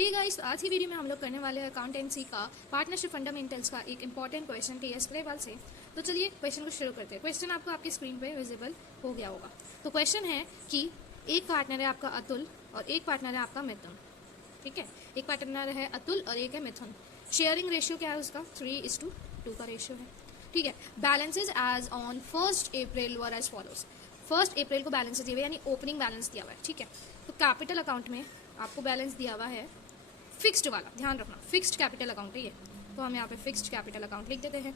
ठीक है, इस आज की वीडियो में हम लोग करने वाले हैं अकाउंटेंसी का पार्टनरशिप फंडामेंटल्स का एक इंपॉर्टेंट क्वेश्चन टीएस ग्रेवाल से। तो चलिए क्वेश्चन को शुरू करते हैं। क्वेश्चन आपको आपकी स्क्रीन पे विजिबल हो गया होगा। तो क्वेश्चन है कि एक पार्टनर है आपका अतुल और एक पार्टनर है आपका मिथुन। ठीक है, एक पार्टनर है अतुल और एक है मिथुन। शेयरिंग रेशियो क्या है उसका? 3:2 का रेशियो है। ठीक है, balances as on 1 April were as follows. 1 अप्रैल को बैलेंस दिए हुए यानी ओपनिंग बैलेंस दिया हुआ है। ठीक है, तो कैपिटल अकाउंट में आपको बैलेंस दिया हुआ है फिक्स्ड वाला, ध्यान रखना फिक्स्ड कैपिटल अकाउंट है ये। तो हम यहाँ पे फिक्स्ड कैपिटल अकाउंट लिख देते हैं।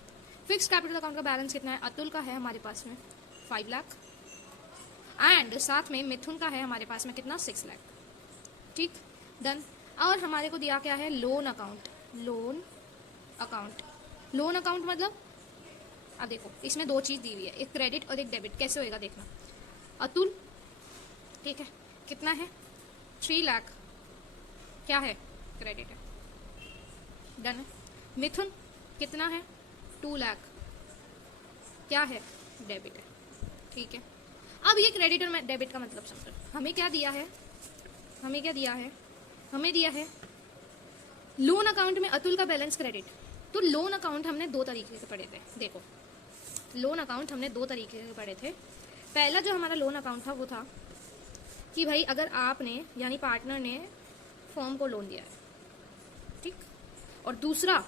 फिक्स्ड कैपिटल अकाउंट का बैलेंस कितना है? अतुल का है हमारे पास में 5 लाख एंड साथ में मिथुन का है हमारे पास में कितना? 6 लाख। ठीक, डन। और हमारे को दिया क्या है? Loan account. Loan account, loan account मतलब अब देखो इसमें दो चीज दी हुई है, एक क्रेडिट और एक डेबिट। कैसे होएगा देखना। अतुल, ठीक है, कितना है? 3 लाख क्या है? क्रेडिट है, डन है। मिथुन कितना है? 2 लाख क्या है? डेबिट है। ठीक है, अब ये क्रेडिट और डेबिट का मतलब समझो। हमें क्या दिया है? हमें क्या दिया है? हमें दिया है लोन अकाउंट में अतुल का बैलेंस क्रेडिट। तो लोन अकाउंट हमने दो तरीके से पढ़े थे। देखो, लोन अकाउंट हमने दो तरीके से पढ़े थे। पहला जो हमारा लोन अकाउंट था वो था कि भाई अगर आपने यानी पार्टनर ने फर्म को लोन दिया है, ठीक, और दूसरा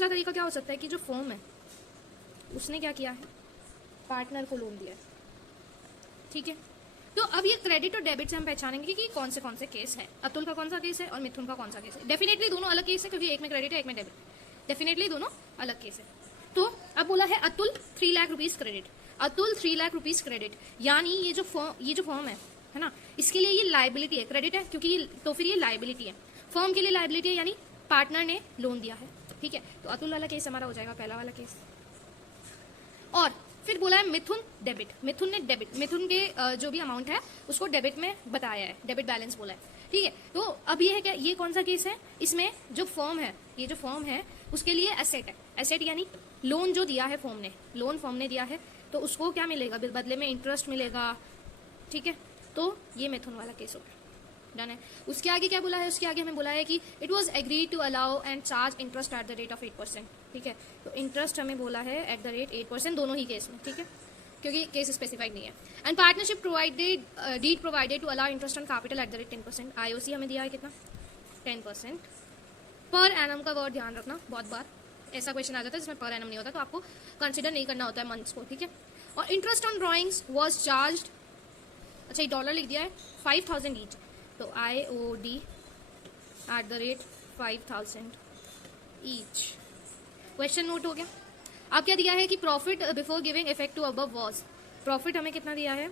तरीका क्या हो सकता है कि जो फर्म है उसने क्या किया है? पार्टनर को लोन दिया है। ठीक है, तो अब ये क्रेडिट और डेबिट से हम पहचानेंगे कि कौन से केस है। अतुल का कौन सा केस है और मिथुन का कौन सा केस है। डेफिनेटली दोनों अलग केस है क्योंकि एक में क्रेडिट है एक में डेबिट। डेफिनेटली दोनों अलग केस है। तो अब बोला है Atul 3 lakh rupees credit. Atul 3 lakh rupees credit, यानी ये जो फर्म है ना, इसके लिए ये लाइबिलिटी है। क्रेडिट है क्योंकि तो फिर ये लाइबिलिटी है, फर्म के लिए लाइबिलिटी है, यानी पार्टनर ने लोन दिया है। ठीक है, तो अतुल वाला केस हमारा हो जाएगा पहला वाला केस। और फिर बोला है मिथुन डेबिट। मिथुन ने डेबिट, मिथुन के जो भी अमाउंट है उसको डेबिट में बताया है, डेबिट बैलेंस बोला है। ठीक है, तो अब ये है क्या? ये कौन सा केस है? इसमें जो फर्म है, ये जो फर्म है उसके लिए एसेट है। एसेट यानी लोन जो दिया है फर्म ने, लोन फर्म ने दिया है, तो उसको क्या मिलेगा? बदले में इंटरेस्ट मिलेगा। ठीक है, तो ये मिथुन वाला केस हो गया, डन है। उसके आगे क्या बोला है? उसके आगे हमें बोला है कि it was agree to allow and charge interest at the rate of 8%। ठीक है, तो इंटरेस्ट हमें बोला है एट द रेट 8% दोनों ही केस में। ठीक है, क्योंकि केस स्पेसिफाइड नहीं है। And partnership provided deed provided to allow interest on capital at the rate 10%। IOC हमें दिया है कितना? 10% पर एनम का वर्ड ध्यान रखना, बहुत बार ऐसा क्वेश्चन आ जाता है जिसमें पर एनम नहीं होता, तो आपको कंसिडर नहीं करना होता है मंथ्स को। ठीक है, और interest on drawings was charge, अच्छा ये डॉलर लिख दिया है, 5000 ईच। तो IOD at the rate 5000 each. Question note हो गया। अब क्या दिया है कि profit before giving effect to above was. Profit हमें कितना दिया है?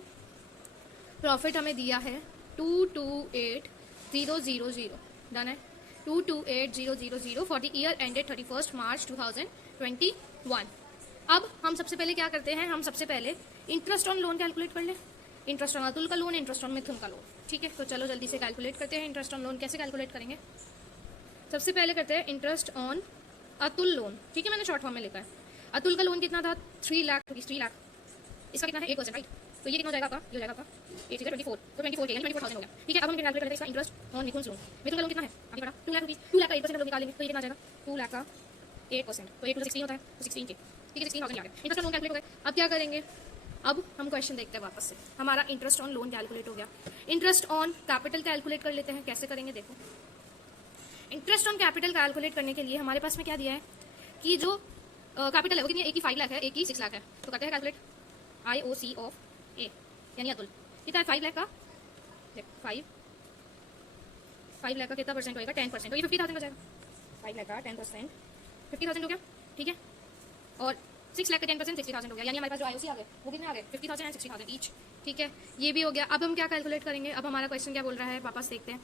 प्रॉफिट हमें दिया है 228000, डन है, 228000 फॉर द ईयर एंडेड 31 मार्च 2021। अब हम सबसे पहले क्या करते हैं? हम सबसे पहले इंटरेस्ट ऑन लोन कैलकुलेट कर लें। इंटरेस्ट ऑन अतुल का लोन, इंटरेस्ट ऑन मिथुन का लोन। ठीक है, तो चलो जल्दी से कैलकुलेट करते हैं। इंटरेस्ट ऑन लोन कैसे कैलकुलेट करेंगे? सबसे पहले करते हैं इंटरेस्ट ऑन अतुल लोन। ठीक है, मैंने शॉर्ट फॉर्म में लिखा है। अतुल का लोन कितना था? 3 लाख रुपीज। 3 लाख, इसका कितना है? 8%, राइट। तो ये कितना हो जाएगा आपका? ये हो जाएगा आपका 8 से 24, तो 24 यानी 24,000 हो गया। ठीक है, अब हम कैलकुलेट करते हैं इसका इंटरेस्ट ऑन मिथुन लोन। मिथुन का लोन कितना है? आगे बढ़ा, 2 लाख रुपीज। 2 लाख का 8% हम लोग निकालेंगे तो ये कितना आ जाएगा? 2 लाख का 8%, तो 8 to 16 होता है, तो 16 के। ठीक है, 16,000 आ गया। इंटरेस्ट ऑन लोन कैलकुलेट हो गया। अब क्या करेंगे? अब हम क्वेश्चन देखते हैं वापस से। हमारा इंटरेस्ट ऑन लोन कैलकुलेट हो गया। इंटरेस्ट ऑन कैपिटल कैलकुलेट कर लेते हैं। कैसे करेंगे देखो। इंटरेस्ट ऑन कैपिटल कैलकुलेट करने के लिए हमारे पास में क्या दिया है कि जो कैपिटल है वो कितनी है? एक ही 5 लाख है, एक ही 6 लाख है। तो करते हैं कैलकुलेट। IOC ऑफ ए यानी अतुल कितना है? 5 लाख का, 5 लाख का कितना परसेंट होएगा? 10%, तो ये 50,000 हो जाएगा। 5 लाख का 10% 50,000 हो गया। ठीक है, और 6 लाख का 10% 60,000 हो गया, यानी हमारे पास जो IOC आ गए वो कितने आ गए? 50,000 एंड 60,000 ईच। ठीक है, ये भी हो गया। अब हम क्या कैलकुलेट करेंगे? अब हमारा क्वेश्चन क्या बोल रहा है वापस देखते हैं।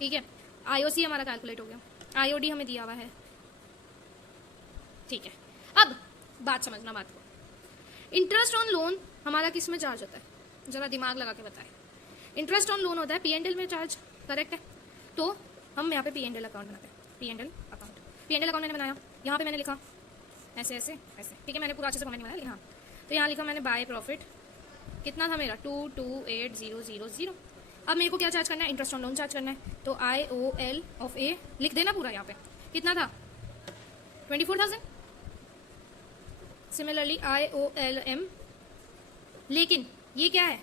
ठीक है, IOC हमारा कैलकुलेट हो गया, IOD हमें दिया हुआ है। ठीक है, अब बात समझना बात को। इंटरेस्ट ऑन लोन हमारा किस में चार्ज होता है? जरा दिमाग लगा के बताएं। इंटरेस्ट ऑन लोन होता है P&L में चार्ज, करेक्ट है। तो हम यहाँ पे P&L अकाउंट बनाते हैं। P&L अकाउंट मैंने बनाया, यहाँ पे मैंने लिखा ऐसे ऐसे ऐसे। ठीक है, मैंने पूरा अच्छे से कमेंट बनाया। हाँ, तो यहाँ लिखा मैंने बाय प्रॉफिट कितना था मेरा? 228000। अब मेरे को क्या चार्ज करना है, इंटरेस्ट ऑन लोन चार्ज करना है, तो IOL ऑफ ए लिख देना पूरा यहाँ पे, कितना था 24,000। सिमिलरली IOLM, लेकिन ये क्या है,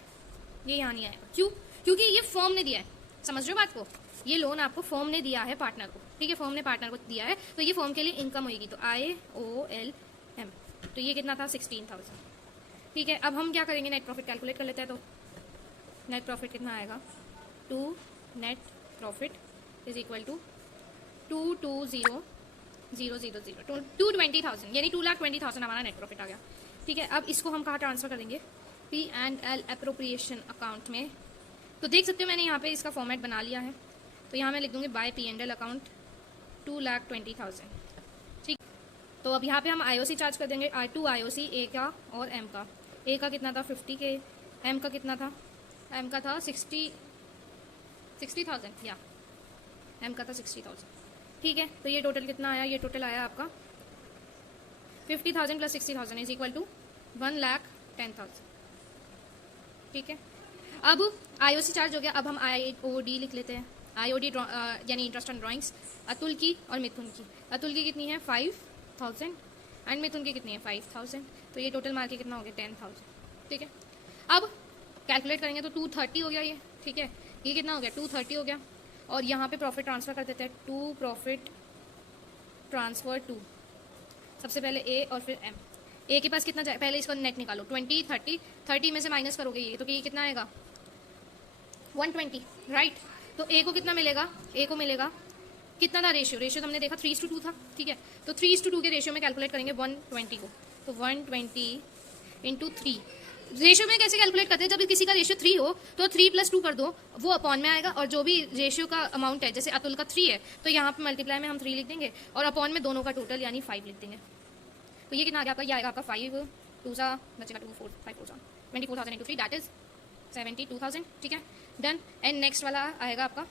ये यहाँ नहीं आएगा, क्यों, क्योंकि ये फर्म ने दिया है, समझ रहे हो बात को, ये लोन आपको फर्म ने दिया है पार्टनर को, ठीक है, फर्म ने पार्टनर को दिया है, तो ये फर्म के लिए इनकम होगी, तो IOLM, तो ये कितना था 16,000, ठीक है। अब हम क्या करेंगे, नेट प्रॉफिट कैलकुलेट कर लेते हैं, तो नेट प्रॉफिट कितना आएगा, 2 net profit is equal to 220,000 यानी 2,20,000 हमारा नेट प्रॉफिट आ गया, ठीक है। अब इसको हम कहाँ ट्रांसफर करेंगे, P&L अप्रोप्रिएशन अकाउंट में, तो देख सकते हो मैंने यहाँ पे इसका फॉर्मेट बना लिया है, तो यहाँ मैं लिख दूंगी बाय P&L अकाउंट 2,20,000, ठीक। तो अब यहाँ पे हम IOC चार्ज कर देंगे, 2 IOC ए का और M का, ए का कितना था 50K, M का कितना था, M का था 60,000 या M का था 60,000, ठीक है। तो ये टोटल कितना आया, ये टोटल आया आपका 50,000 प्लस 60,000 इज इक्वल टू 1,10,000, ठीक है। अब IOC चार्ज हो गया, अब हम IOD लिख लेते हैं, IOD यानी इंटरेस्ट ऑन ड्राइंग्स, अतुल की और मिथुन की, अतुल की कितनी है 5,000 एंड मिथुन की कितनी है 5,000, तो ये टोटल मार के कितना हो गया 10,000, ठीक है। अब कैलकुलेट करेंगे तो 230 हो गया ये, ठीक है, ये कितना हो गया 230 हो गया, और यहाँ पे प्रॉफिट ट्रांसफर कर देते हैं, 2 प्रॉफिट ट्रांसफर 2, सबसे पहले ए और फिर M, ए के पास कितना जाए, पहले इसको नेट निकालो, 20 30 में से माइनस करोगे ये, तो ये कितना आएगा 120, राइट। तो ए को कितना मिलेगा, ए को मिलेगा कितना था रेशियो तो हमने देखा 3:2 था, ठीक है, तो 3:2 के रेशियो में कैलकुलेट करेंगे 120 को, तो 120 इंटू 3, रेशियो में कैसे कैलकुलेट करते हैं, जब किसी का रेशियो 3 हो तो 3 + 2 कर दो, वो अपॉन में आएगा, और जो भी रेशियो का अमाउंट है, जैसे अतुल का 3 है तो यहाँ पे मल्टीप्लाई में हम 3 लिख देंगे, और अपॉन में दोनों का टोटल यानी 5 लिख देंगे, तो ये कितना आ गया आपका, ये आएगा आपका 5 2 सा बचेगा 2 4 5 4 24,000 इंटू 3 दैट इज 72,000, ठीक है, डन। एंड नेक्स्ट वाला आएगा आपका,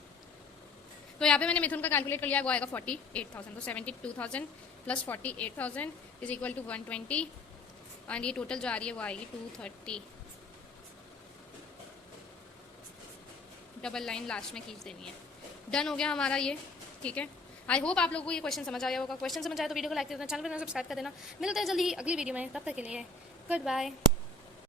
तो यहाँ पे मैंने मिथुन का कैलकुलेट कर लिया है, वो आएगा 48,000, तो 72,000 plus 48,000 is equal to 120, and ये टोटल जो आ रही है वो आएगी 230, डबल लाइन लास्ट में खींच देनी है, डन हो गया हमारा ये, ठीक है। आई होप आप लोगों को ये क्वेश्चन समझ आया होगा, क्वेश्चन समझ आया तो वीडियो को लाइक कर देना, चैनल पर सब्सक्राइब कर देना, मिलते हैं जल्दी ही अगली वीडियो में, तब तक के लिए गुड बाय।